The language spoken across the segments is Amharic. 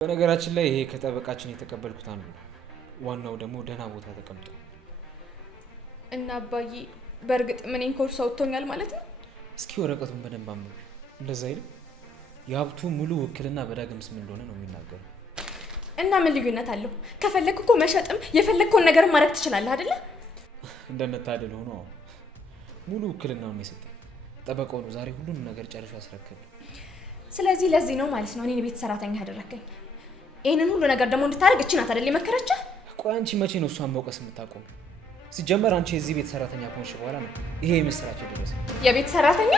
በነገራችን ላይ ይሄ ከጠበቃችን የተቀበልኩት አንዱ ነው። ዋናው ደግሞ ደህና ቦታ ተቀምጦ እና አባዬ በእርግጥ እኔን ኮርስ አውጥቶኛል ማለት ነው? እስኪ ወረቀቱን በደንብ አንብብ። እንደዛ አይደል? የሀብቱ ሙሉ ውክልና በዳግም ስም እንደሆነ ነው የሚናገረው። እና ምን ልዩነት አለው? ከፈለክ እኮ መሸጥም የፈለግከውን ነገር ማድረግ ትችላለህ አይደለ? እንደነታደል ሆኖ ሙሉ ውክልናውን የሰጠኝ ጠበቃው ነው። ዛሬ ሁሉንም ነገር ጨርሶ ያስረክብ። ስለዚህ ለዚህ ነው ማለት ነው እኔን ቤት ሰራተኛ ያደረከኝ። ይሄንን ሁሉ ነገር ደግሞ እንድታደርግ እቺ ናት አይደል የመከረችህ? ቆይ አንቺ መቼ ነው እሷን መውቀስ የምታቆም? ሲጀመር አንቺ የዚህ ቤት ሰራተኛ ከሆንሽ በኋላ ነው ይሄ የምስራች ደረሰ። የቤት ሰራተኛ?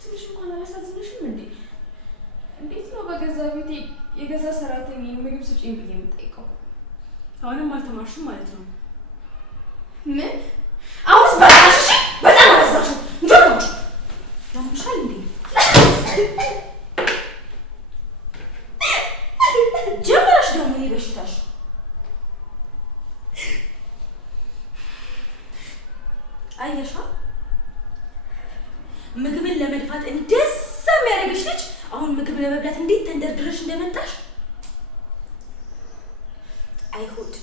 ትንሽ እንኳን አላሳዝንሽም እንዴ? እንዴት ነው በገዛ ቤቴ የገዛ ሰራተኛዬን ምግብ ስጪኝ ብዬ የምጠይቀው? አሁንም አልተማርሽም ማለት ነው? ምን? አሁንስ በቃሽ! በጣም አበዛሽው። እንጆች ያምሻል እንዴ? ጀመረሽ ደግሞ ይሄ በሽታሽ። አየሻ ምግብን ለመድፋት እንደዛ የሚያደርግሽ ልጅ አሁን ምግብ ለመብላት እንዴት ተንደርድረሽ እንደመጣሽ። አይሁድ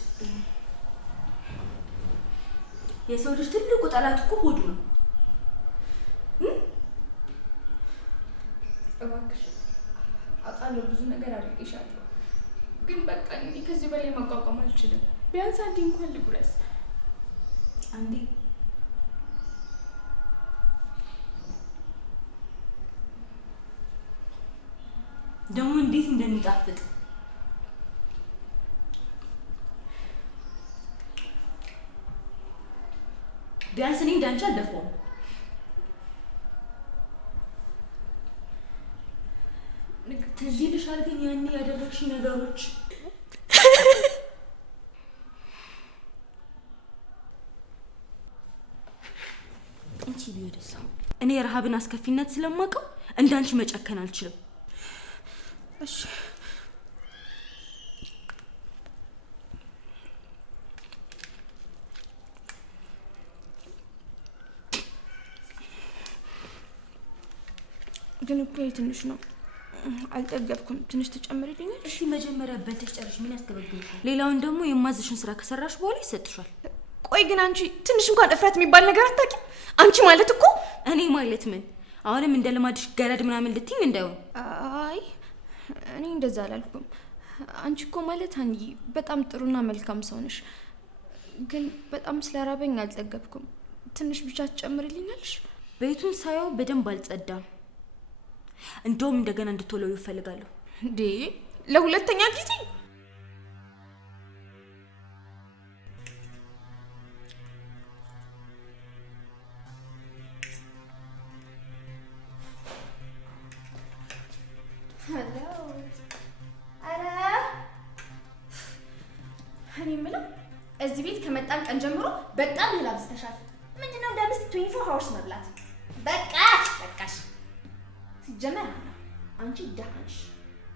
የሰው ልጅ ትልቁ ጠላት እኮ ሆዱ ነው። እባክሽ አውቃለሁ ብዙ ነገር አድርጌሻለሁ፣ ግን በቃ እኔ ከዚህ በላይ መቋቋም አልችልም። ቢያንስ አንዴ እንኳን ልጉረስ። አንዴ ደግሞ እንዴት እንደሚጣፍጥ ቢያንስ እኔ እንዳንቺ አልደፋውም። ትዝ ይልሻል ግን ያኔ ያደረግሽ ነገሮች? እንቺ ቢወደሰው እኔ የረሃብን አስከፊነት ስለማውቀው እንዳንቺ መጨከን አልችልም። እሺ ግን እኮ ትንሽ ነው፣ አልጠገብኩም። ትንሽ ትጨምሪልኛል? እሺ መጀመሪያ በልተሽ ጨርሽ። ምን ያስገበግብሻል? ሌላውን ደግሞ የማዝሽን ስራ ከሰራሽ በኋላ ይሰጥሻል። ቆይ ግን አንቺ ትንሽ እንኳን እፍረት የሚባል ነገር አታውቂም? አንቺ ማለት እኮ እኔ ማለት ምን? አሁንም እንደ ልማድሽ ገረድ ምናምን ልትይኝ እንዳይሆን። አይ እኔ እንደዛ አላልኩም። አንቺ እኮ ማለት አንዬ በጣም ጥሩና መልካም ሰው ነሽ፣ ግን በጣም ስለራበኝ አልጠገብኩም። ትንሽ ብቻ ትጨምሪልኛለሽ? ቤቱን ሳየው በደንብ አልጸዳም። እንደውም እንደገና እንድትወለው ይፈልጋለሁ። እንዴ ለሁለተኛ ጊዜ? እኔ የምለው እዚህ ቤት ከመጣን ቀን ጀምሮ በጣም ይላብስተሻል። ምንድነው እንደ አምስት 24 hours መብላት? በቃሽ። ሲጀመር አንቺ ደሃ ነሽ።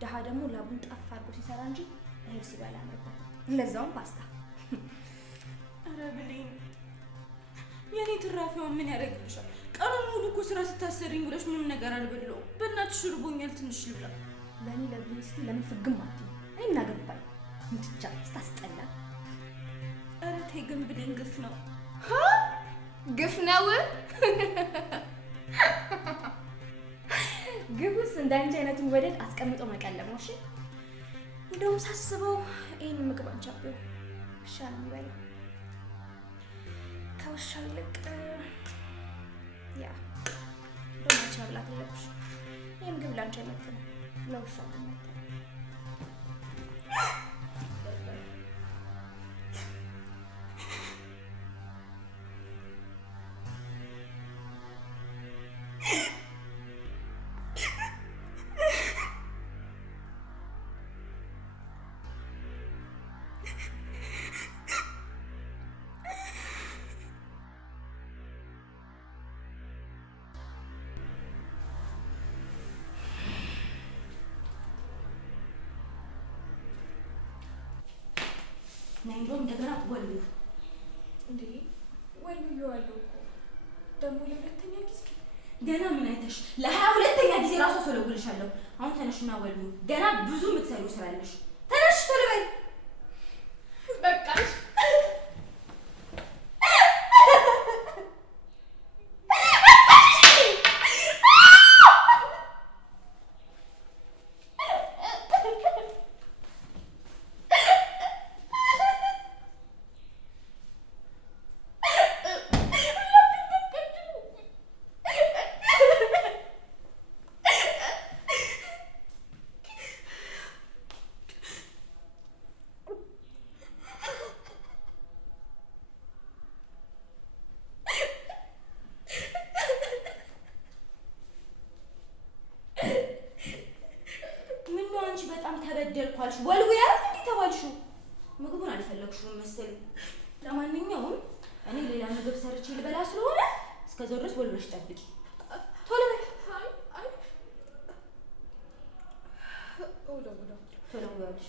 ደሃ ደግሞ ላቡን ጠፍ አድርጎ ሲሰራ እንጂ እህል ሲበላ ነበር፣ ለዛውም ፓስታ። ኧረ ብሌን የኔ ትራፊውን ምን ያደርግልሻል? ቀኑን ሙሉ እኮ ስራ ስታሰሪኝ ብለሽ ምንም ነገር አልበላሁም። በእናትሽ ርቦኛል፣ ትንሽ ልብላ። ለእኔ ለብሌን ስትይ ለምን ፍግም አትይም? እኔ ምን አገባኝ? ምትቻ ስታስጠላ። ኧረ ተይ ግን ብሌን፣ ግፍ ነው። ግፍ ነው? ግቡስ እንዳንቺ አይነቱን ወደድ አስቀምጦ መቀለብ ነው። እሺ እንደውም ሳስበው ይሄን ምግብ አንቻበው ውሻ ነው የሚበላው። ከውሻው ይልቅ ያ በማቻ ብላት የለብሽ። ይህ ምግብ ላንቺ አይመጥንም፣ ለውሻ ነው የሚመጥነው። ናይሎ እንደገና ወልዩ እንዴ ወልዩዋለሁ እኮ ደግሞ ለሁለተኛ ጊዜ። ገና ምን አይተሽ? ለ22ኛ ጊዜ ራሱ ሰለውልሻለሁ። አሁን ተነሽና ወልዩ። ገና ብዙ የምትሰሪው ስራ አለሽ። ተነሽ ቶሎ በይ። በቃሽ። ተበደልኳልሽ ወልውያ እንዴ ተባልሽው? ምግቡን አልፈለግሽውም መሰለኝ። ለማንኛውም እኔ ሌላ ምግብ ሰርቼ ልበላ ስለሆነ እስከዛው ድረስ ወልወሽ ጠብቂ። ቶሎ በይ። ቶሎ በይልሽ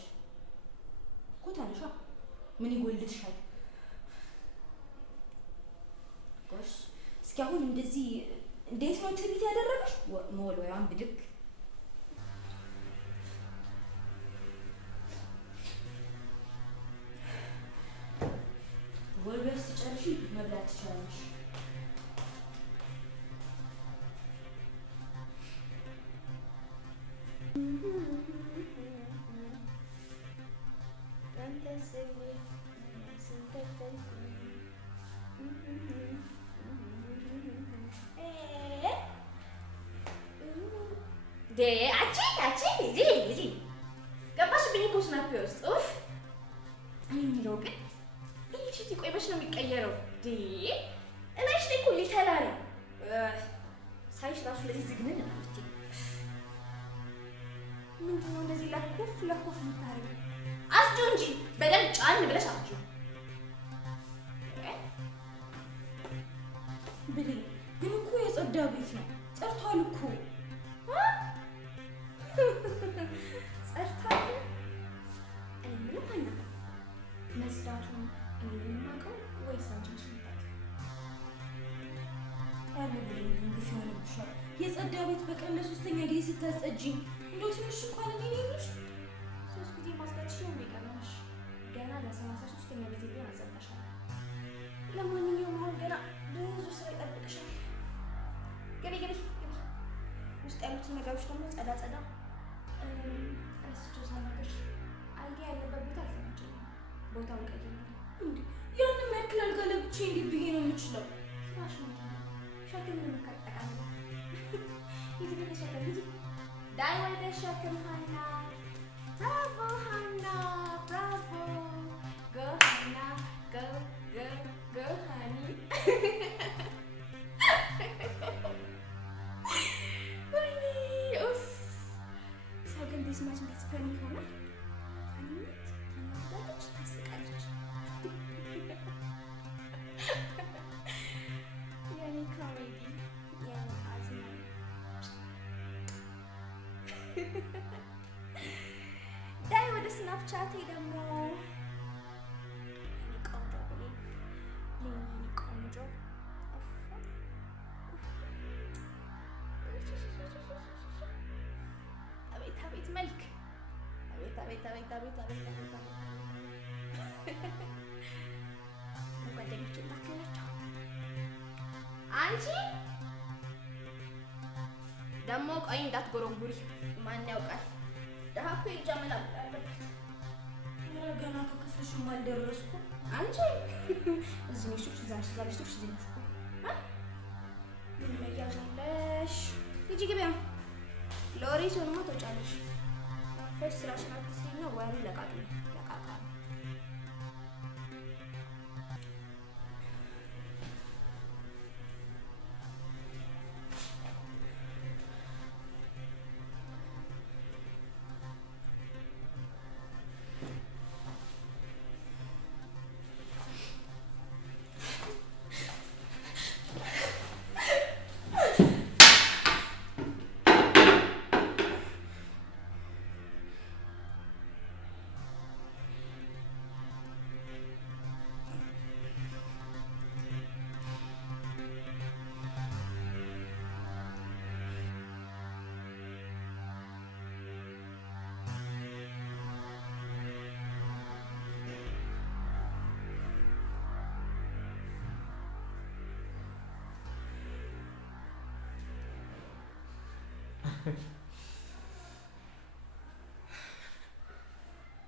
እኮ ታነሻ። ምን ይጎልልሻል? ጎሽ እስኪ አሁን እንደዚህ እንዴት ነው ትሪት ያደረገሽ? መወልወያውን ብድግ ወልወስ ጨርሺ መብላት ትችላለሽ። ገባሽብኝ እኮ ስናፕ ውስጥ ኡፍ እኔ የሚለው ግን እሺ ቆይ መች ነው የሚቀየረው? እላይሽ ላይ እኮ ሊተላ ነው ሳይሽ ራሱ ለዚህ ዝግንን ነው እንዴ? ምንድን ነው እንደዚህ ለኮፍ የምታደርጊው? አስጆ እንጂ በደንብ ጫን ብለሽ አስጆ ብሌ። ግን እኮ የጸዳ ቤት ነው፣ ጸርቷል እኮ ጸርቷል። እኔ ምንም አና መስዳቱን እኔ የማውቀው ወይስ አንቺ ነሽ የምታውቂው? ኧረ ብሌ እንግዲህ ይሆንብሻል። የጸዳ ቤት በቀን ለ3ኛ ጊዜ ስታጸጂኝ እንደው ትንሽ እንኳን እኔ ነሽ 3 ጊዜ ማስታትሽ ነው የሚቀርሽ። ገና ለ33ኛ ጊዜ ቢሆን አጸዳሻለሁ። ለማንኛውም አሁን ገና ብዙ ስራ ይጠብቅሻል። ገቢ ውስጥ ያሉትን ነገሮች ደግሞ ጸዳ ረስቼው ሳልነግርሽ አልጋ ያለበት ቦታ አልተመቸኝም። ቦታውን ቀይሬ እንዴ ያንን ያክል አልጋ ለብቻ እንዴት ብዬ ነው የምችለው? ስራሽ ምንድን ነው? ሸክም የምታጠቃሚ ይህ ቤት ሸክም ይህ ዳይ ወደ ሸክም ሀና ብራቮ ሀና ብራቮ ጎ ሀና ጎ ሀኒ ወይኔ ኡፍ ሰው ግን ቢስማች እንዴት ፈኒ ይሆናል? ፈኒነት ታናዳለች፣ ታስቃለች። የኔ ኮሜዲ የኔ አዝናኝ ዳይ ወደ ስናፕቻቴ ደግሞ የኔ ቆንጆ ብሌ የኔ ቆንጆ አቤት መልክ አቤት ጓደኞቼ ላክላቸው። አንቺ ደግሞ ቆይ እንዳትጎረጉሪ፣ ማን ያውቃል? ደሃ እኮ ይጃመላል አለበት። ገና ከክፍልሽ አልደረስኩም አንቺ እዚህ ነሽ እዚህ ነሽ ምን መያዣለሽ ሂጂ ግቢያ ሎሪ ሶልማ ተጫለሽ ፈስ ስራሽን አትስሪና ወሬ ለቃቂ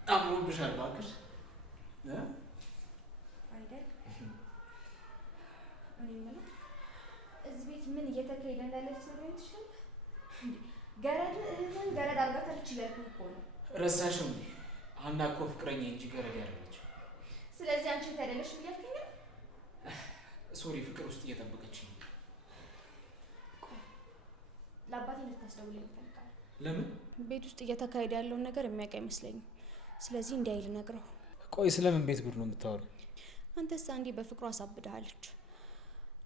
አምሮብሻል እባክሽ አይደል? እኔ የምለው እዚህ ቤት ምን እየተካሄደ እንዳለ ልትነግረኝ ትችላለህ? ገረድ እህትን ገረድ አድርጋታለች እያልኩህ እኮ ነው። ረሳሽው እንዴ? ሀና እኮ ፍቅረኛ እንጂ ገረድ ያደረገችው። ስለዚህ አንቺ እህት አይደለሽም እያልከኝ ነው? ሶሪ፣ ፍቅር ውስጥ እየጠበቀችኝ። ለአባቴ ልታስደውልኝ እፈልጋለሁ። ለምን? ቤት ውስጥ እየተካሄደ ያለውን ነገር የሚያውቅ አይመስለኝም። ስለዚህ እንዲያይል ነግረው። ቆይ ስለምን ቤት ጉድ ነው የምታወራው? አንተስ አንዴ በፍቅሩ አሳብደሃለች።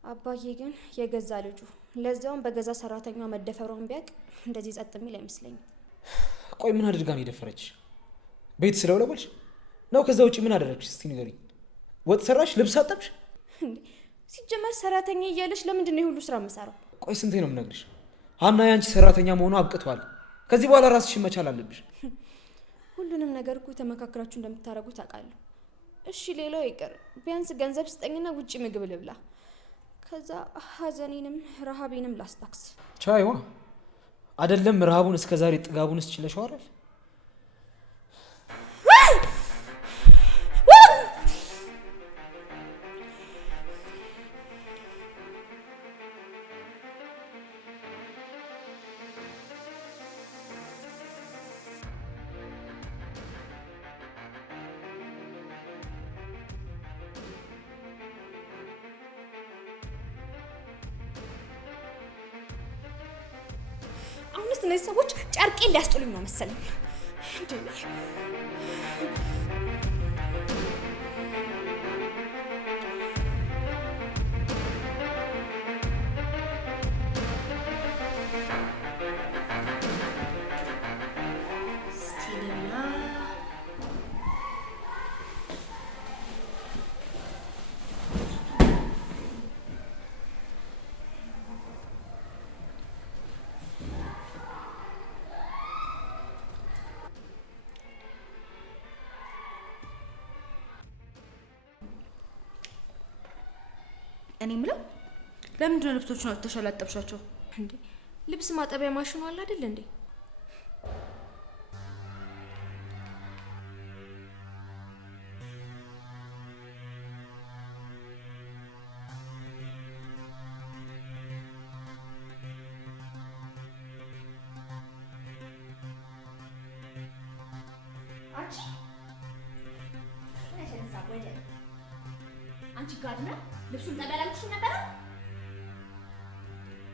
አባዬ ግን የገዛ ልጁ ለዛውም በገዛ ሰራተኛዋ መደፈሯን ቢያውቅ እንደዚህ ጸጥ የሚል አይመስለኝም። ቆይ ምን አድርጋ ነው የደፈረችሽ? ቤት ስለውለበልሽ ነው? ከዛ ውጪ ምን አደረግሽ? እስቲ ንገሪኝ። ወጥ ሰራሽ? ልብስ አጠብሽ? ሲጀመር ሰራተኛ እያለሽ ለምንድን ነው የሁሉ ስራ የምሰራው? ቆይ ስንቴ ነው የምነግርሽ? ሀና ያንቺ ሰራተኛ መሆኗ አብቅቷል። ከዚህ በኋላ ራስሽን መቻል አለብሽ። ሁሉንም ነገር እኮ ተመካክራችሁ እንደምታረጉ ታውቃለሁ። እሺ ሌላው ይቅር፣ ቢያንስ ገንዘብ ስጠኝና ውጪ ምግብ ልብላ። ከዛ ሀዘኔንም ረሃቤንም ላስታክስ። ቻይዋ አይደለም ረሃቡን እስከዛሬ ጥጋቡንስ ችለሽዋል። አሁንስ እነዚህ ሰዎች ጨርቄን ሊያስጥሉኝ ነው መሰለኝ። እኔ የምለው ለምንድን ነው ልብሶቹን አውጥተሻል አጠብሻቸው እንዴ? ልብስ ማጠቢያ ማሽኑ አለ አይደል እንዴ? አንቺ ጋር ነው ልብሱን ጠበላልኩሽ ነበር።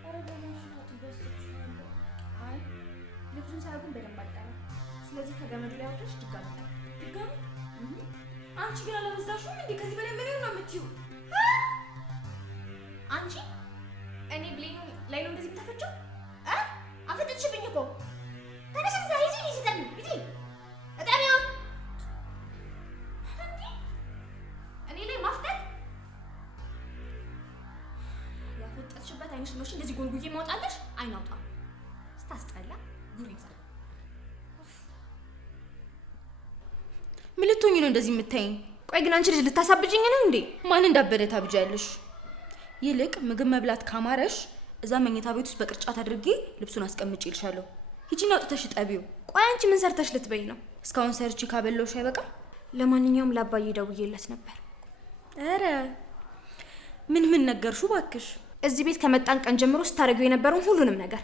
አረ በማሽኑ አጥበስኩሽ ነበር። አይ ልብሱን ሳይሆን በደንብ አጠራ። ስለዚህ ከገመዱ ላይ አውጥተሽ ድጋሚ አንቺ ግን አላበዛሽም እንዴ? ከዚህ በላይ ምን ነው የምትይው? አንቺ እኔ ብሌኑ ላይ ነው እንደዚህ የምታፈጪው? አፈጠጥሽብኝ እኮ። ተነሽ እዛ ሂጂ ሂጂ ሂጂ እጠቢው። እኔ ላይ ማፍጠጥ ያፈጠጥሽበት አይንሽ ነው እንደዚህ ጎንጉዬ ማውጣለሽ። አይናውጣ ስታስጠላ ጉሪዛ። ምን ልትሆኚ ነው እንደዚህ የምታይኝ? ቆይ ግን አንቺ ልጅ ልታሳብጂኝ ነው እንዴ? ማን እንዳበደ ታብጃለሽ? ይልቅ ምግብ መብላት ካማረሽ እዛ መኝታ ቤት ውስጥ በቅርጫት አድርጌ ልብሱን አስቀምጬ ይልሻለሁ። ሂጂና አውጥተሽ ጠቢው። ቆይ አንቺ ምን ሰርተሽ ልትበይ ነው? እስካሁን ሰርቺ ካበለውሽ አይበቃም? ለማንኛውም ለአባዬ ደውዬለት ነበር። ኧረ ምን ነገርሽው ባክሽ? እዚህ ቤት ከመጣን ቀን ጀምሮ ስታደርገው የነበረውን ሁሉንም ነገር።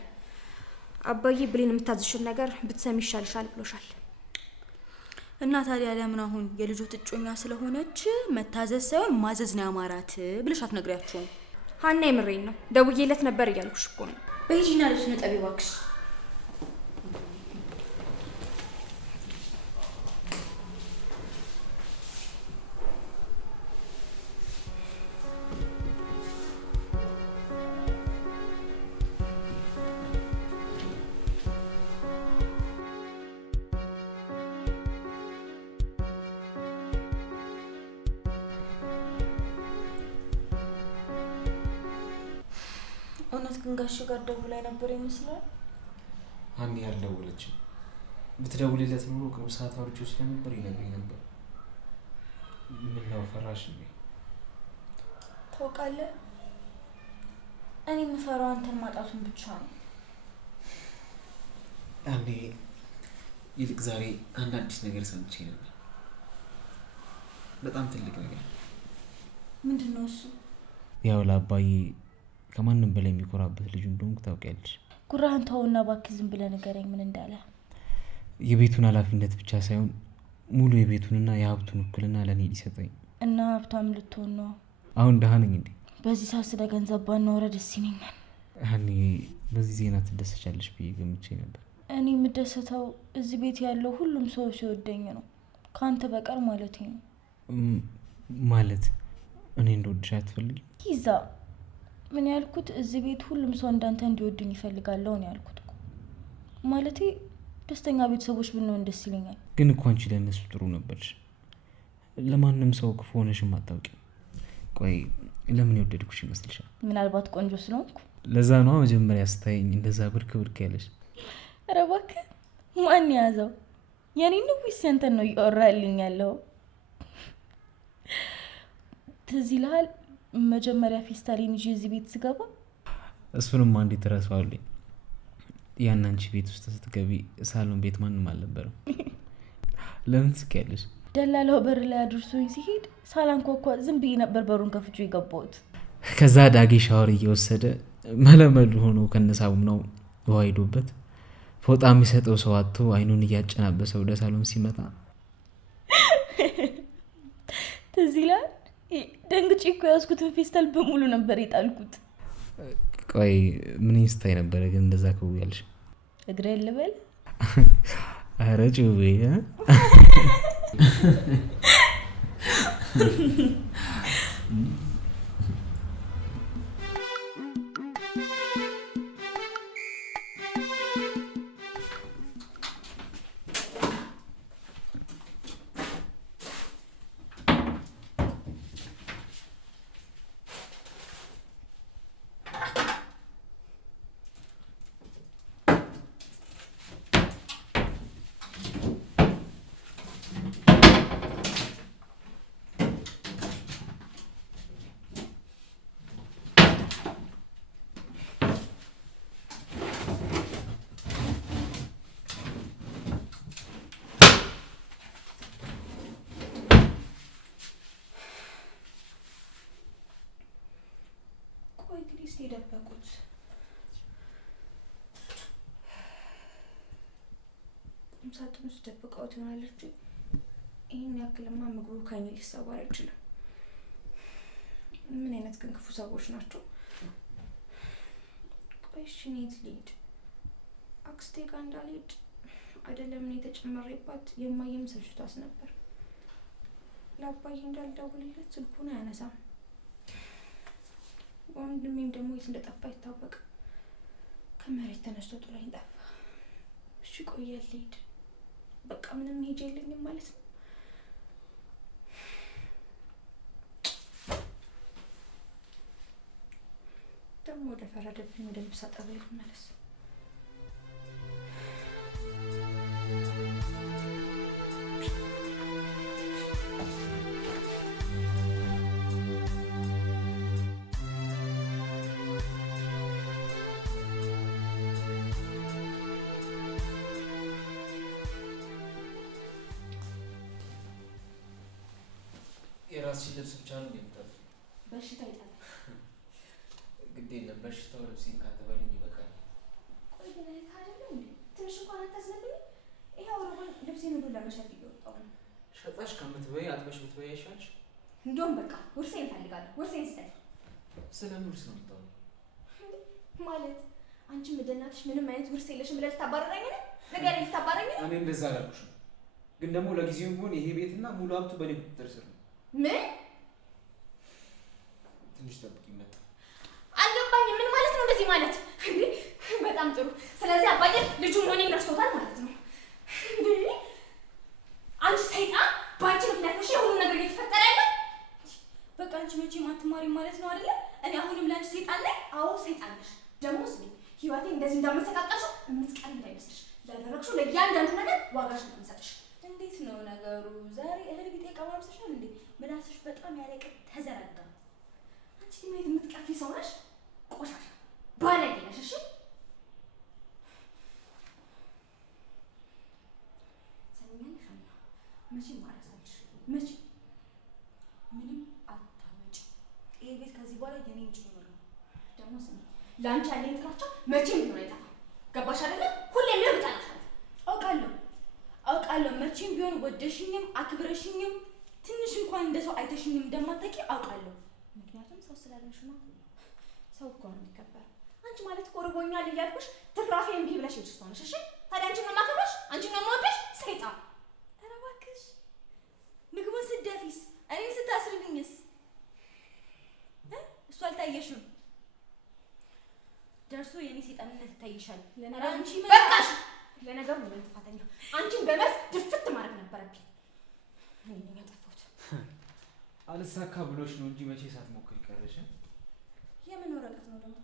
አባዬ ብሌን የምታዝሽን ነገር ብትሰሚ ይሻልሻል ብሎሻል። እና ታዲያ ለምን አሁን የልጁ እጮኛ ስለሆነች መታዘዝ ሳይሆን ማዘዝ ነው ያማራት ብለሽ አትነግሪያቸውም? ሀና የምሬን ነው፣ ደውዬለት ነበር እያልኩሽ እኮ ነው። በሂጂና ልብሱን እጠቢ እባክሽ። እውነት ግን ጋሽ ጋር ደውላ ነበር ይመስላል። ሀኒ ያልደወለችም። ብትደውልለት ኖሮ ቅርብ ሰዓት አውርቼው ስለነበር ይነግረኝ ነበር። ምነው ፈራሽ እንዴ? ታውቃለህ፣ እኔ የምፈራው አንተን ማጣቱን ብቻ ነው። አንዴ ይልቅ ዛሬ አንድ አዲስ ነገር ሰምቼ ነበር። በጣም ትልቅ ነገር። ምንድን ነው እሱ? ያው ለአባዬ ከማንም በላይ የሚኮራበት ልጁ እንደሆንኩ ታውቂያለሽ። ጉራህን ተውና እባክህ ዝም ብለህ ንገረኝ ምን እንዳለ። የቤቱን ኃላፊነት ብቻ ሳይሆን ሙሉ የቤቱንና የሀብቱን ውክልና ለእኔ ሊሰጠኝ እና ሀብታም ልትሆን ነው። አሁን ደህና ነኝ እንዴ? በዚህ ሰዓት ስለ ገንዘብ ባናወራ ደስ ይለኛል። ሀኒ በዚህ ዜና ትደሰቻለሽ ብዬ ገምቼ ነበር። እኔ የምደሰተው እዚህ ቤት ያለው ሁሉም ሰው ሲወደኝ ነው፣ ከአንተ በቀር ማለት ነው። ማለት እኔ እንደወድሽ አትፈልጊም? ይዛ ምን ያልኩት እዚህ ቤት ሁሉም ሰው እንዳንተ እንዲወዱኝ ይፈልጋለሁ ነው ያልኩት እኮ። ማለቴ ደስተኛ ቤተሰቦች ብንሆን ደስ ይለኛል። ግን እኮ አንቺ ለእነሱ ጥሩ ነበርሽ። ለማንም ሰው ክፉ ሆነሽም አታውቂም። ቆይ ለምን የወደድኩሽ ይመስልሻል? ምናልባት ቆንጆ ስለሆንኩ? ለዛ ነዋ መጀመሪያ ስታይኝ እንደዛ ብርክ ብርክ ያለሽ። ኧረ እባክህ ማን ያዘው? የኔን ነው ወይስ ያንተን ነው እያወራልኝ ያለው? ትዝ ይልሃል መጀመሪያ ፌስታሊን ይዤ እዚህ ቤት ስገባ? እሱንም አንዴ ትረሳዋለኝ። ያን አንቺ ቤት ውስጥ ስትገቢ ሳሎን ቤት ማንም አልነበረም። ለምን ትስቂያለሽ? ደላላው በር ላይ አድርሶኝ ሲሄድ ሳላንኳኳ ዝም ብዬ ነበር በሩን ከፍቼ የገባሁት። ከዛ ዳጊ ሻወር እየወሰደ መለመሉ ሆኖ ከነሳቡም ነው ውሃ ሄዶበት ፎጣ የሚሰጠው ሰው አጥቶ አይኑን እያጨናበሰ ወደ ሳሎን ሲመጣ ትዝ ይላል። ደንግጬ እኮ ያዝኩትን ፌስታል በሙሉ ነበር የጣልኩት። ቆይ ምን ስታይ ነበረ ግን እንደዛ ከውያልሽ? እግሬ ልበል? ኧረ ጭዌ የደበቁት ሳጥን ውስጥ ደብቀውት ይሆናለች። ይህን ያክልማ ምግቡ ከኔ ሊሰባር አይችልም። ምን አይነት ግን ክፉ ሰዎች ናቸው። ቆይ እሺ እኔ የት ልሂድ? አክስቴ ጋር እንዳልሄድ አይደለም እኔ ተጨመሬባት የማየም ሰልችቷት ነበር። ለአባዬ እንዳልደውልለት ስልኩን አያነሳም። ወንድሜም ደግሞ የት እንደጠፋ አይታወቅም። ከመሬት ተነስቶ ጥሎኝ ጠፋ። እሺ ቆይ የት ልሂድ? በቃ ምንም ሄጄ የለኝም ማለት ነው። ደግሞ ወደ ፈረደብኝ ወደ ልብስ አጠባይ ልመለስ። የራስሽን ልብስ ብቻ ነው የምታጥቢው? በሽታ ይጣል ግድ የለም በሽታው ልብሴን ካጠበልኝ ይበቃል። ቆይ ግን እህት አይደለም እንዴ? ትንሽ እንኳን አታዝነብኝ? ይሄው አሁን ልብሴን ሁሉ ለመሸጥ እየወጣሁ ነው። ሸጣሽ ከምትበይ አጥበሽ ብትበይ አይሻልሽ? እንደውም በቃ ውርሴን እፈልጋለሁ። ውርሴን ስጠኝ። ስለምን ውርስ ነው የምታወሪው? ማለት አንቺም እንደ እናትሽ ምንም አይነት ውርስ የለሽም ብለሽ ልታባረረኝ ነው? ንገረኝ፣ ልታባረረኝ ነው? እኔ እንደዛ አላልኩሽም፣ ግን ደግሞ ለጊዜውም ቢሆን ይሄ ቤትና ሙሉ ሀብቱ በእኔ ቁጥጥር ስር ነው። ምን? ትንሽ ጠብቂኝ መጣ። አልገባኝም። ምን ማለት ነው እንደዚህ ማለት? እንዴ በጣም ጥሩ። ስለዚህ አባዬ ልጁ መሆኔን ረስቶታል ማለት ነው። እንዴ አንቺ ሰይጣን፣ በአንቺ ምክንያት ነው ሁሉ ነገር እየተፈጠረ ያለው። በቃ አንቺ መቼም አትማሪም ማለት ነው አይደለ? እኔ አሁንም ለአንቺ ሰይጣን ነኝ? አዎ ሰይጣን ነሽ። ደግሞ ስሚ፣ ህይወቴን እንደዚህ እንዳመሰቃቀልሽው የምትቀሪ እንዳይመስልሽ። ላደረግሽው ለእያንዳንዱ ነገር ዋጋሽ ነው የምሰጥሽ። እንዴት ነው ነገሩ? ዛሬ እህል ቢጤ ቀማምሰሻል እንዴ? ምላስሽ በጣም ያለቀ ተዘረጋ። አንቺ ግን የምትቀፊ ሰው ነሽ። ቆሻሻ ባለጌ ነሽ። እሺ ሰሚኛለሽ? መቼም ማረሳልሽ። መቼ ምንም አታመጭ። ይሄ ቤት ከዚህ በኋላ የኔም ጭምር ነው። ደግሞ ስሚ፣ ለአንቺ ያለኝ ፍራቻ መቼም ቢሆን አይጠፋም። ገባሽ አይደለ? ሁሌም ቢሆን እጠላሻለሁ። አውቃለሁ መቼም ቢሆን ወደሽኝም አክብረሽኝም ትንሽ እንኳን እንደ ሰው አይተሽኝም እንደማታውቂ አውቃለሁ። ምክንያቱም ሰው ስላለሽ ነው። ሰው እኮ ነው የሚከበር። አንቺ ማለት እኮ ርቦኛል እያልኩሽ ትራፊ እምቢ ብለሽ ሄድሽ ሰው ነሽ። እሺ ታዲያ አንቺን ነው የማከብርሽ? አንቺን ነው የምወድሽ? ሰይጣን! ኧረ እባክሽ ምግቡን ስትደፊስ እኔን ስታስርብኝስ እሱ አልታየሽም? ደርሶ የኔ ሰይጣንነት ይታይሻል። አንቺ በቃሽ። ለነገሩ ነው ጥፋተኛ። አንቺን በመርዝ ድፍት ማድረግ ነበረብኝ። እኔ ነኝ ያጠፋሁት። አልሳካ ብሎሽ ነው እንጂ መቼ ሳትሞክሪ ቀረሽ? የምን ወረቀት ነው ደግሞ?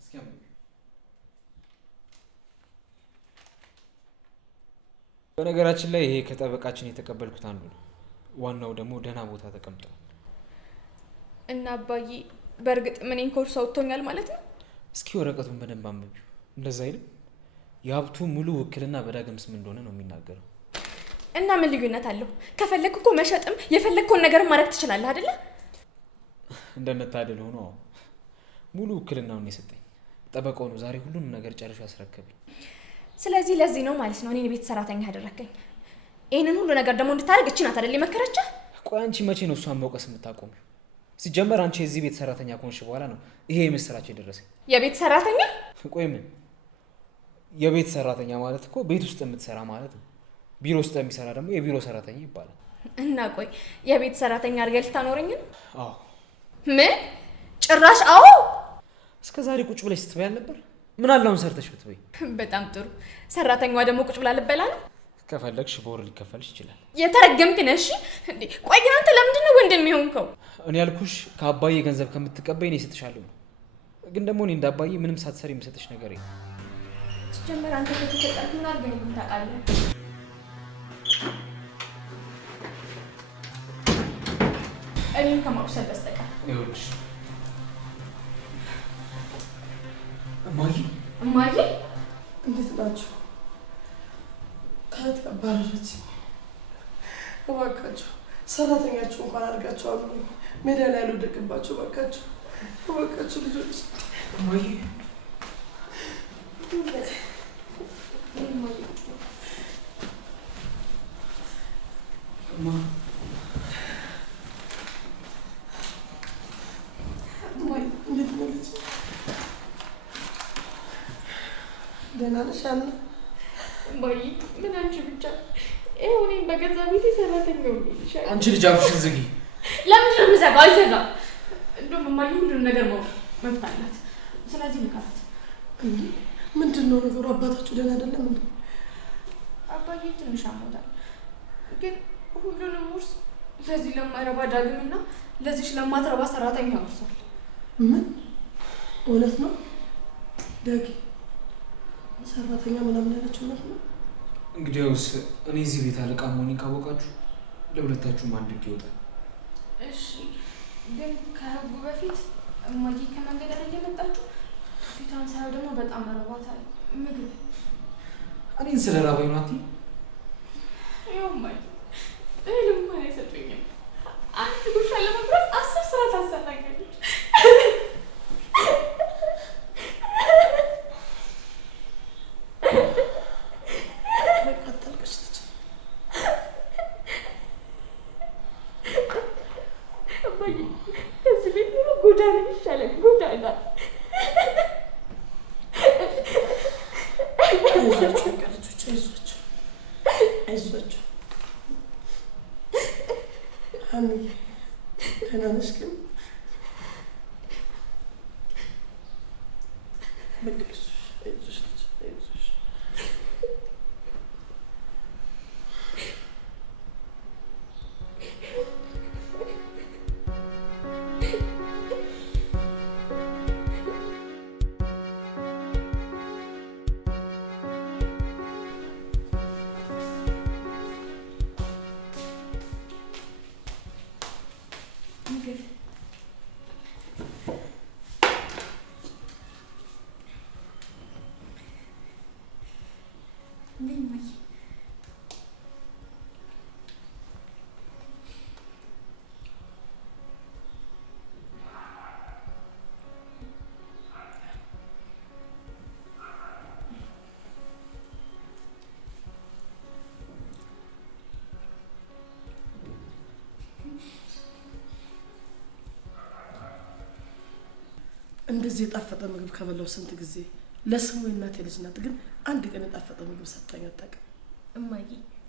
እስኪ አምጪ። በነገራችን ላይ ይሄ ከጠበቃችን የተቀበልኩት አንዱ ነው። ዋናው ደግሞ ደህና ቦታ ተቀምጧል። እና አባዬ በእርግጥ እኔን ኮርስ አውጥቶኛል ማለት ነው? እስኪ ወረቀቱን በደንብ አንብቢው። እንደዛ አይልም? የሀብቱ ሙሉ ውክልና በዳግም ስም እንደሆነ ነው የሚናገረው። እና ምን ልዩነት አለው? ከፈለክ እኮ መሸጥም የፈለግከውን ነገር ማድረግ ትችላለህ አይደለ? እንደመታደል ሆኖ ሙሉ ውክልናውን የሰጠኝ ጠበቃው ነው። ዛሬ ሁሉንም ነገር ጨርሶ ያስረከበኝ። ስለዚህ ለዚህ ነው ማለት ነው እኔን ቤት ሰራተኛ ያደረከኝ። ይህንን ሁሉ ነገር ደግሞ እንድታደርግ እቺ ናት አይደል የመከረችህ? ቆይ አንቺ መቼ ነው እሷን መውቀስ የምታቆሚው? ሲጀመር አንቺ የዚህ ቤት ሰራተኛ ከሆንሽ በኋላ ነው ይሄ የምስራች የደረሰኝ። የቤት ሰራተኛ? ቆይ ምን? የቤት ሰራተኛ ማለት እኮ ቤት ውስጥ የምትሰራ ማለት ነው። ቢሮ ውስጥ የሚሰራ ደግሞ የቢሮ ሰራተኛ ይባላል። እና ቆይ የቤት ሰራተኛ አድርገህ ልታኖረኝ ነው? አዎ። ምን? ጭራሽ አዎ? እስከ ዛሬ ቁጭ ብለሽ ስትበይ ነበር። ምን አለ አሁን ሰርተሽ ብትበይ? በጣም ጥሩ። ሰራተኛዋ ደግሞ ቁጭ ብላ ልበላ ነው? ከፈለግሽ በወር ሊከፈልሽ ይችላል። የተረገምክ ነሽ እንዴ! ቆይ ግን አንተ ለምንድን ነው ወንድም የሆንከው? እኔ ያልኩሽ ከአባዬ ገንዘብ ከምትቀበይ እኔ እሰጥሻለሁ ነው። ግን ደግሞ እኔ እንዳባዬ ምንም ሳትሰሪ የምሰጥሽ ነገር የለም። ጀመር አንተ ከተሰጠህ ምን አድርገህ ነው ታውቃለህ? እኔን ከማቁሰል በስተቀር። ይኸውልሽ እማዬ እማዬ እንዴት ናችሁ? እህት አባረረች። እባካችሁ ሰራተኛችሁ እንኳን አድርጋችሁ አሉ ሜዳ ላይ ያልወደቅባችሁ። እባካችሁ ልጆች። እማዬ እንዴት ነው ልጅ? ደህና ነሽ? አለ እማዬ ምን አንቺ ብቻ ይኸው እኔን በገዛ ቤቴ ሰራተኛ ሆኜልሻል። አንቺ ልጅ አፍሽን ዝጊ። ለምንድን ነው የምዘጋው? አልዘጋም። እንደውም እማዬ ሁሉንም ነገር መብት አላት። ስለዚህ ንገራት። እንዴ ምንድን ነው ነገሩ? አባታችሁ ደህና አይደለም እንዴ? አባዬ ትንሽ አሞታል፣ ግን ሁሉንም ውርስ ለዚህ ለማይረባ ዳግምና ለዚች ለማትረባ ሰራተኛ ወርሷል። ምን እውነት ነው? ዳጊ ሰራተኛ ምናምን ያለችው እውነት ነው? እንግዲያውስ እኔ እዚህ ቤት አለቃ መሆኔን ካወቃችሁ ለሁለታችሁም አንድ ህግ ይወጣል። እሺ፣ ግን ከህጉ በፊት እማዬ ከመንገድ ላይ እየመጣችሁ ፊቷን ሳየው ደግሞ በጣም ረቧታል። ምግብ እኔን ስለ ራበኝ ነው አትይም? ይኸው እማዬ እልም አይሰጡኝም። አንድ ጉርሻ ለመብራት 10 ስራ ታሰናኛለች። ከዚህ ቤት ኑሮ ጎዳና ይሻላል። ጎዳና አይዟችሁ ቀልጆች፣ አይዟችሁ አይዟችሁ። ሀኒዬ ደህና ነሽ ግን? አይዞሽ ልጅ አይዞሽ። እንደዚህ የጣፈጠ ምግብ ከበላው ስንት ጊዜ። ለስሙ የእናቴ ልጅ ናት፣ ግን አንድ ቀን የጣፈጠ ምግብ ሰጥታኝ አታውቅም። እማዬ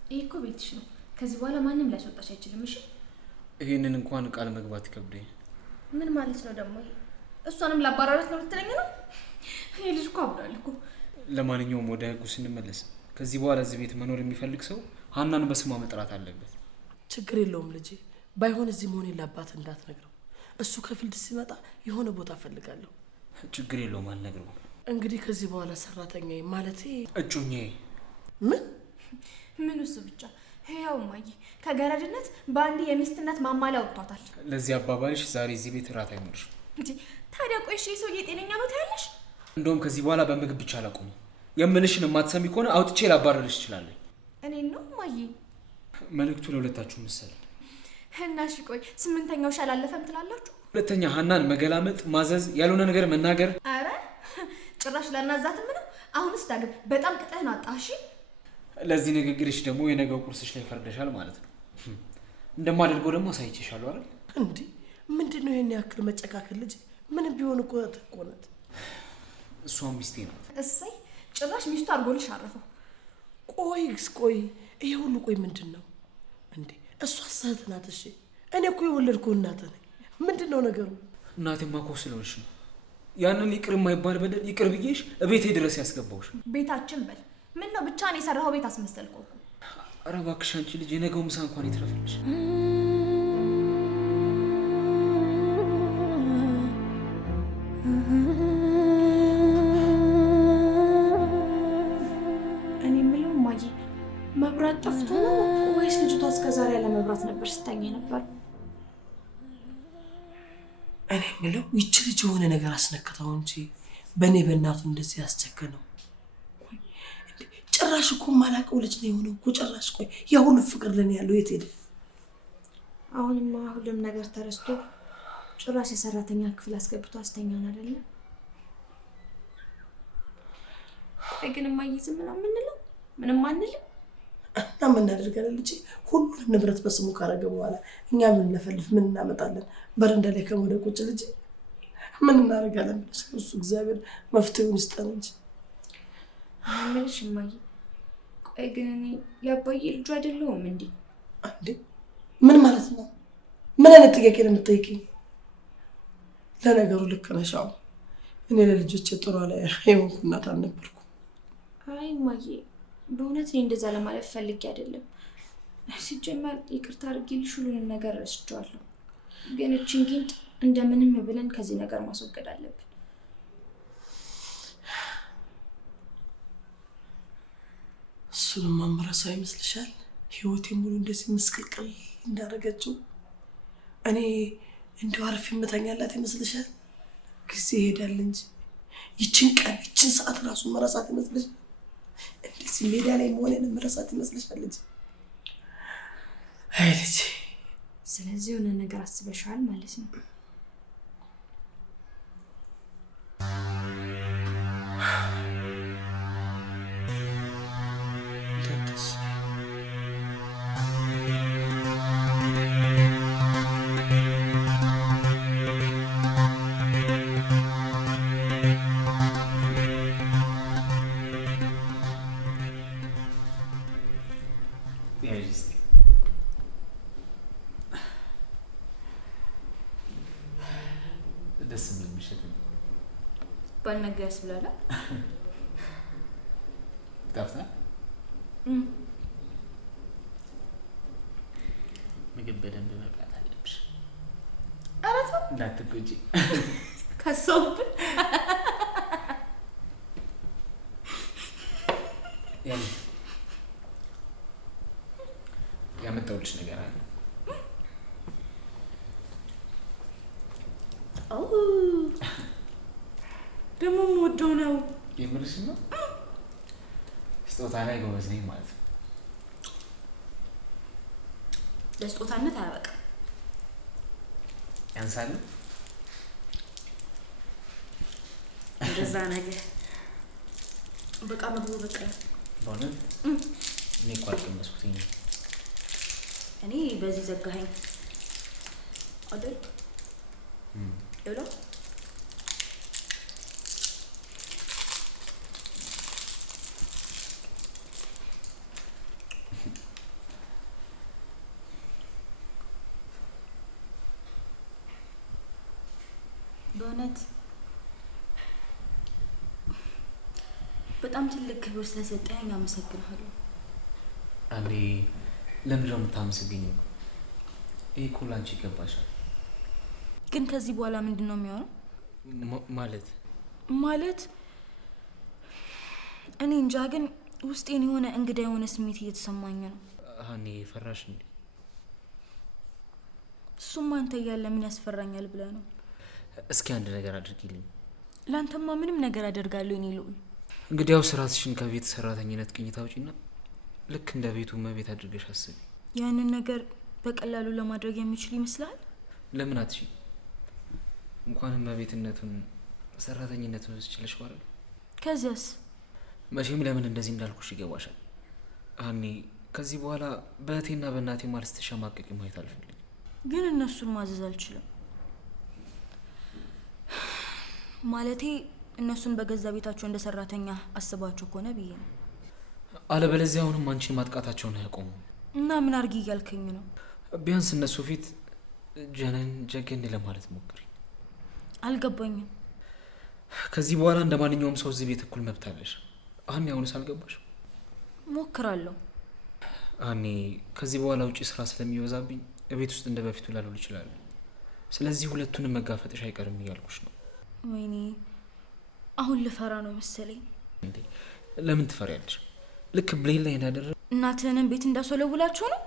ይሄ እኮ ቤትሽ ነው። ከዚህ በኋላ ማንም ሊያስወጣሽ አይችልም። እሺ ይሄንን እንኳን ቃል መግባት ይከብደኝ። ምን ማለት ነው ደግሞ ይሄ? እሷንም ላባራራት ነው ልትለኝ ነው? ይሄ ልጅ እኮ አብዷል እኮ። ለማንኛውም ወደ ህጉ ስንመለስ ከዚህ በኋላ እዚህ ቤት መኖር የሚፈልግ ሰው ሀናን በስሟ መጥራት አለበት። ችግር የለውም ልጄ። ባይሆን እዚህ መሆን የላባት እንዳትነግረው። እሱ ከፊልድ ሲመጣ የሆነ ቦታ ፈልጋለሁ። ችግር የለውም አልነግረውም። እንግዲህ ከዚህ በኋላ ሰራተኛዬ ማለቴ እጩኛዬ። ምን እሱ ብቻ ህያው እማዬ ከገረድነት በአንድ የሚስትነት ማማላ ወጥቷታል። ለዚህ አባባልሽ ዛሬ እዚህ ቤት እራት አይኖርሽም። ታዲያ ቆይ እሺ ሰውዬ ጤነኛ ነው ታያለሽ? እንደውም ከዚህ በኋላ በምግብ ብቻ አላቆም። የምልሽን የማትሰሚ ከሆነ አውጥቼ ላባረርሽ እችላለሁ። እኔን ነው እማዬ? መልእክቱ ለሁለታችሁ መሰለ። እና እሺ ቆይ 8ኛው ሻላለፈም ትላላችሁ? ሁለተኛ ሀናን መገላመጥ፣ ማዘዝ፣ ያልሆነ ነገር መናገር። አረ ጭራሽ ላናዛትም ነው። አሁንስ ዳግም በጣም ቅጥህን አጣሽ። ለዚህ ንግግርሽ ደግሞ የነገው ቁርስሽ ላይ ፈርደሻል ማለት ነው። እንደማደርገው ደግሞ አሳይቼሻለሁ አይደል? እንዴ ምንድነው ይሄን ያክል መጨካከል? ልጅ ምን ቢሆን እኮ ተቆነት። እሷ ሚስቴ ናት። እሰይ ጭራሽ ሚስቱ አድርጎልሽ አረፈው። ቆይ ይሄ ሁሉ ቆይ ምንድነው እንዴ? እሷ እህት ናት። እሺ እኔ እኮ የወለድኩ እናት ነኝ። ምንድነው ነገሩ? እናቴማ እኮ ስለሆንሽ ነው ያንን ይቅር የማይባል በደል ይቅር ብዬሽ እቤቴ ድረስ ያስገባውሽ። ቤታችን በል ምን ነው ብቻ ነው የሰራው ቤት አስመሰልከው እኮ። ኧረ እባክሽ አንቺ ልጅ የነገው ምሳ እንኳን ይትረፍልሽ። እኔ የምለው እማዬ መብራት ጠፍቶ ነው ወይስ ልጅቷ እስከዛሬ ያለ መብራት ነበር ስታኝ ነበር? እኔ የምለው ይቺ ልጅ የሆነ ነገር አስነክተው እንጂ በእኔ በእናቱ እንደዚህ ያስቸገነው። ጭራሽ እኮ ማላውቀው ልጅ ነው የሆነው እኮ ጭራሽ። ቆይ ያ ሁሉ ፍቅር ለኔ ያለው የት ሄደ? አሁንማ ሁሉም ነገር ተረስቶ ጭራሽ የሰራተኛ ክፍል አስገብቶ አስተኛን አይደለ? ቆይ ግን እማዬ ዝም ነው የምንለው? ምንም አንልም? እና ምን እናደርጋለን ልጄ? ሁሉንም ንብረት በስሙ ካረገ በኋላ እኛ ምን ለፈልፍ ምን እናመጣለን? በረንዳ ላይ ከመውደቅ ውጭ ልጄ ምን እናደርጋለን? እሱ እግዚአብሔር መፍትሄውን ይስጠን እንጂ። ምንሽ እማዬ? ቆይ ግን እኔ ያባዬ ልጁ አይደለሁም እንዴ? እንዴ ምን ማለት ነው? ምን አይነት ጥያቄ ነው የምትጠይቂኝ? ለነገሩ ልክ ነሽ። አዎ እኔ ለልጆቼ ጥሩ ላይ የሆንኩ እናት አልነበርኩም። አይ እማዬ በእውነት እኔ እንደዛ ለማለት ፈልጌ አይደለም። ሲጀመር ይቅርታ አድርጌልሽ ሁሉንም ነገር ረስቼዋለሁ። ግን እቺን ጊንጥ እንደምንም ብለን ከዚህ ነገር ማስወገድ አለብን። እሱንም ማምረሳ ይመስልሻል? ህይወቴ ሙሉ እንደዚህ ምስቅልቅል እንዳደረገችው እኔ እንደው አርፌ የምተኛላት ይመስልሻል? ጊዜ ይሄዳል እንጂ ይችን ቀን ይችን ሰዓት ራሱ መረሳት ይመስልሻል? እንደዚህ ሜዳ ላይ መሆኔን መረሳት ይመስልሻል? እንጂ አይ ልጄ፣ ስለዚህ የሆነ ነገር አስበሻል ማለት ነው? ደስ የሚል ምሽት ነው። ባልነገርስ ብላላ ጠፍታ ምግብ በደንብ መብላት አለብሽ። ኧረ ተው እንዳትጎጂ። ከሰውብን ያመጣሁልሽ ነገር አለ። ደግሞ የምወደው ነው። የምልሽ ነው። ስጦታ ላይ ጎበዝ ነኝ ማለት ነው። ለስጦታነት አያበቃም። ያንሳል። እንደዛ ነገር በቃ ምግቡ በቃ በእውነት እኔ እኮ አልቀመስኩትኝ። እኔ በዚህ ዘጋኸኝ አይደል? ይብላ በእውነት በጣም ትልቅ ክብር ስለሰጠኸኝ አመሰግናለሁ። አንዴ ለምንድን ነው የምታመሰግኝው? ይሄ እኮ ላንቺ ይገባሻል። ግን ከዚህ በኋላ ምንድን ነው የሚሆነው? ማለት እኔ እንጃ፣ ግን ውስጤን የሆነ እንግዳ የሆነ ስሜት እየተሰማኝ ነው። እኔ ፈራሽ እንዴ? እሱም አንተ እያለ ምን ያስፈራኛል ብለህ ነው? እስኪ አንድ ነገር አድርጊልኝ። ላንተማ ምንም ነገር አደርጋለሁ። እኔ ልዑል፣ እንግዲያው ስራትሽን ከቤት ሰራተኝነት ቅኝት አውጪና ልክ እንደ ቤቱ እመቤት አድርገሽ አስቢ። ያንን ነገር በቀላሉ ለማድረግ የሚችል ይመስላል? ለምን አትሺ? እንኳን እመቤትነቱን ሰራተኝነቱን ስችለሽ ማለት ነው። ከዚያስ? መቼም ለምን እንደዚህ እንዳልኩሽ ይገባሻል። አኔ ከዚህ በኋላ በእህቴና በእናቴ ማለት ስትሸማቀቂ ማየት አልፈልግም። ግን እነሱን ማዘዝ አልችልም። ማለቴ እነሱን በገዛ ቤታቸው እንደ ሰራተኛ አስባቸው ከሆነ ብዬ ነው። አለበለዚያ አሁንም አንቺ ማጥቃታቸውን አያቆሙ እና ምን አርጊ እያልከኝ ነው? ቢያንስ እነሱ ፊት ጀነን ጀገን ለማለት ሞክሪ። አልገባኝም። ከዚህ በኋላ እንደ ማንኛውም ሰው እዚህ ቤት እኩል መብት አለሽ። አሁን ያውንስ አልገባሽ? ሞክራለሁ። አኔ ከዚህ በኋላ ውጪ ስራ ስለሚበዛብኝ ቤት ውስጥ እንደ በፊቱ ላልሆን ይችላል። ስለዚህ ሁለቱንም መጋፈጥሽ አይቀርም እያልኩሽ ነው። ወይኔ አሁን ልፈራ ነው መሰለኝ። እንዴ ለምን ትፈሪያለሽ? ልክ ብሌን ላይ እንዳደረገ እናትህንን ቤት እንዳስወለውላችሁ ነው?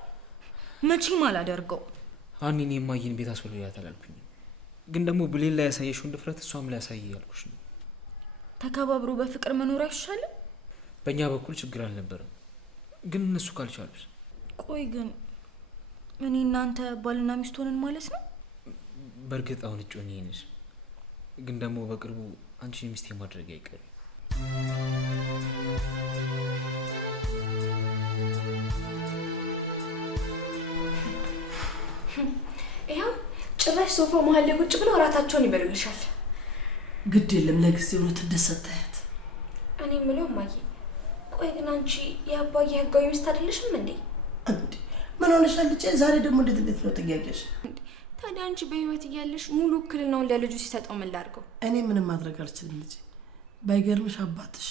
መቼም አላደርገው። እኔ የማየን ቤት አስወልያት አላልኩኝ፣ ግን ደግሞ ብሌን ላይ ያሳየሽውን ድፍረት እሷም ላይ ያሳየ ያልኩሽ ነው። ተከባብሮ በፍቅር መኖር አይሻልም? በእኛ በኩል ችግር አልነበረም፣ ግን እነሱ ካልቻሉስ? ቆይ ግን እኔ እናንተ ባልና ሚስት ሆነን ማለት ነው? በእርግጥ አሁን እጮኛዬ ነሽ፣ ግን ደግሞ በቅርቡ አንቺን ሚስቴ ማድረግ አይቀርም። ይኸው ጭራሽ ሶፋ መሀል ላይ ቁጭ ብለው እራታቸውን ይበሉልሻል። ግድ የለም ለጊዜው ነው ትደሰታያት። እኔ የምለው እማዬ፣ ቆይ ግን አንቺ የአባዬ ህጋዊ ሚስት አይደለሽም እንዴ? እንዴ ምን ሆነሻል ልጄ? ዛሬ ደግሞ እንዴት ነው ጥያቄሽ? ታዲያ አንቺ በህይወት እያለሽ ሙሉ ውክልናውን ለልጁ ሲሰጠው ምን ላድርገው? እኔ ምንም ማድረግ አልችልም ልጄ። ባይገርምሽ አባትሽ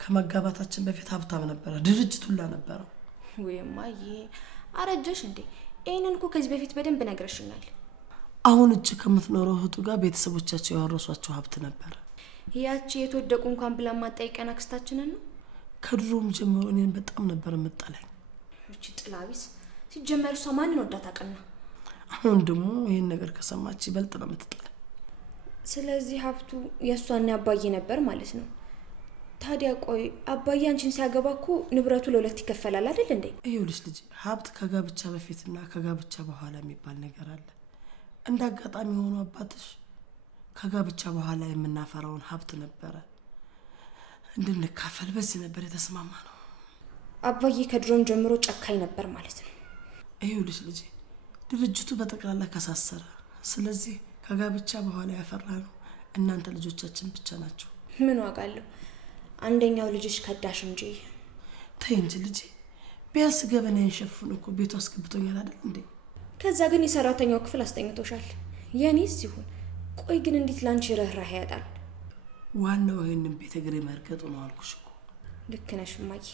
ከመጋባታችን በፊት ሀብታም ነበረ፣ ድርጅት ሁላ ነበረው። ወይ እማዬ አረጀሽ እንዴ? ይሄንን እኮ ከዚህ በፊት በደንብ ነግረሽኛል። አሁን እጭ ከምትኖረው እህቱ ጋር ቤተሰቦቻቸው ያወረሷቸው ሀብት ነበረ። ያቺ የተወደቁ እንኳን ብላ ማጣይቀን አክስታችንን ነው። ከድሮም ጀምሮ እኔን በጣም ነበር የምጠላኝ። እቺ ጥላቢስ ሲጀመር እሷ ማንን ወዳት አቀና። አሁን ደግሞ ይሄን ነገር ከሰማች ይበልጥ ነው የምትጠላ። ስለዚህ ሀብቱ የእሷና ያባዬ ነበር ማለት ነው። ታዲያ ቆይ አባዬ አንቺን ሲያገባ እኮ ንብረቱ ለሁለት ይከፈላል አይደል እንዴ? ይኸውልሽ ልጅ ሀብት ከጋብቻ በፊትና ከጋብቻ በኋላ የሚባል ነገር አለ። እንደ አጋጣሚ ሆኖ አባትሽ ከጋብቻ በኋላ የምናፈራውን ሀብት ነበረ እንድንካፈል በዚህ ነበር የተስማማ ነው። አባዬ ከድሮም ጀምሮ ጨካኝ ነበር ማለት ነው። ይኸውልሽ ልጅ ድርጅቱ በጠቅላላ ከሳሰረ፣ ስለዚህ ከጋብቻ በኋላ ያፈራ ነው እናንተ ልጆቻችን ብቻ ናቸው። ምን ዋጋ አለው? አንደኛው ልጅሽ ከዳሽ እንጂ። ተይ እንጂ ልጅ ቢያንስ ገበናዬን ሸፍኖ እኮ ቤቱ አስገብቶኛል አይደል እንዴ? ከዛ ግን የሰራተኛው ክፍል አስተኝቶሻል። የኔስ ሲሆን ቆይ ግን እንዴት ላንቺ ርህራሄ ያጣል? ዋናው ይሄንን ቤት እግሬ መርገጡ ነው አልኩሽ እኮ። ልክ ነሽ እማዬ።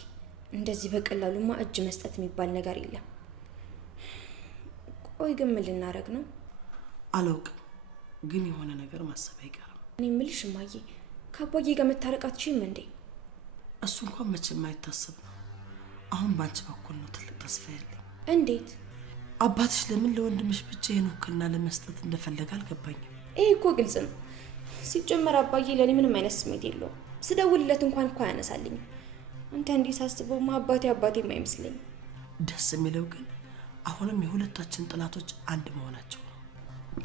እንደዚህ በቀላሉማ እጅ መስጠት የሚባል ነገር የለም። ቆይ ግን ምን ልናረግ ነው? አላውቅም፣ ግን የሆነ ነገር ማሰብ አይቀርም። እኔ የምልሽ እማዬ ከአባዬ ጋር መታረቃችሁም እንዴ? እሱ እንኳን መቼም የማይታሰብ ነው። አሁን ባንቺ በኩል ነው ትልቅ ተስፋ ያለኝ። እንዴት? አባትሽ ለምን ለወንድምሽ ብቻ ይሄን ውክልና ለመስጠት እንደፈለገ አልገባኝም። ይሄ እኮ ግልጽ ነው። ሲጀመር አባዬ ለኔ ምንም አይነት ስሜት የለውም። ስደውልለት እንኳን እኮ አያነሳልኝም። አንተ እንዲህ ሳስበውማ አባቴም አይመስለኝም። ደስ የሚለው ግን አሁንም የሁለታችን ጥላቶች አንድ መሆናቸው ነው።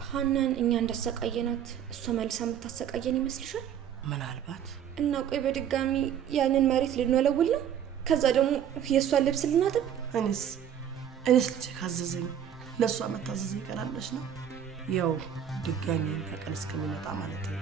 ሀናን እኛ እንዳሰቃየናት እሷ መልሳ የምታሰቃየን ይመስልሻል? ምናልባት። እና ቆይ በድጋሚ ያንን መሬት ልንወለውል ነው? ከዛ ደግሞ የእሷን ልብስ ልናጥብ? እኔስ ልጅ ካዘዘኝ ለእሷ መታዘዝ ይቀራለች ነው። ያው ድጋሚ ቀን እስከሚመጣ ማለት ነው።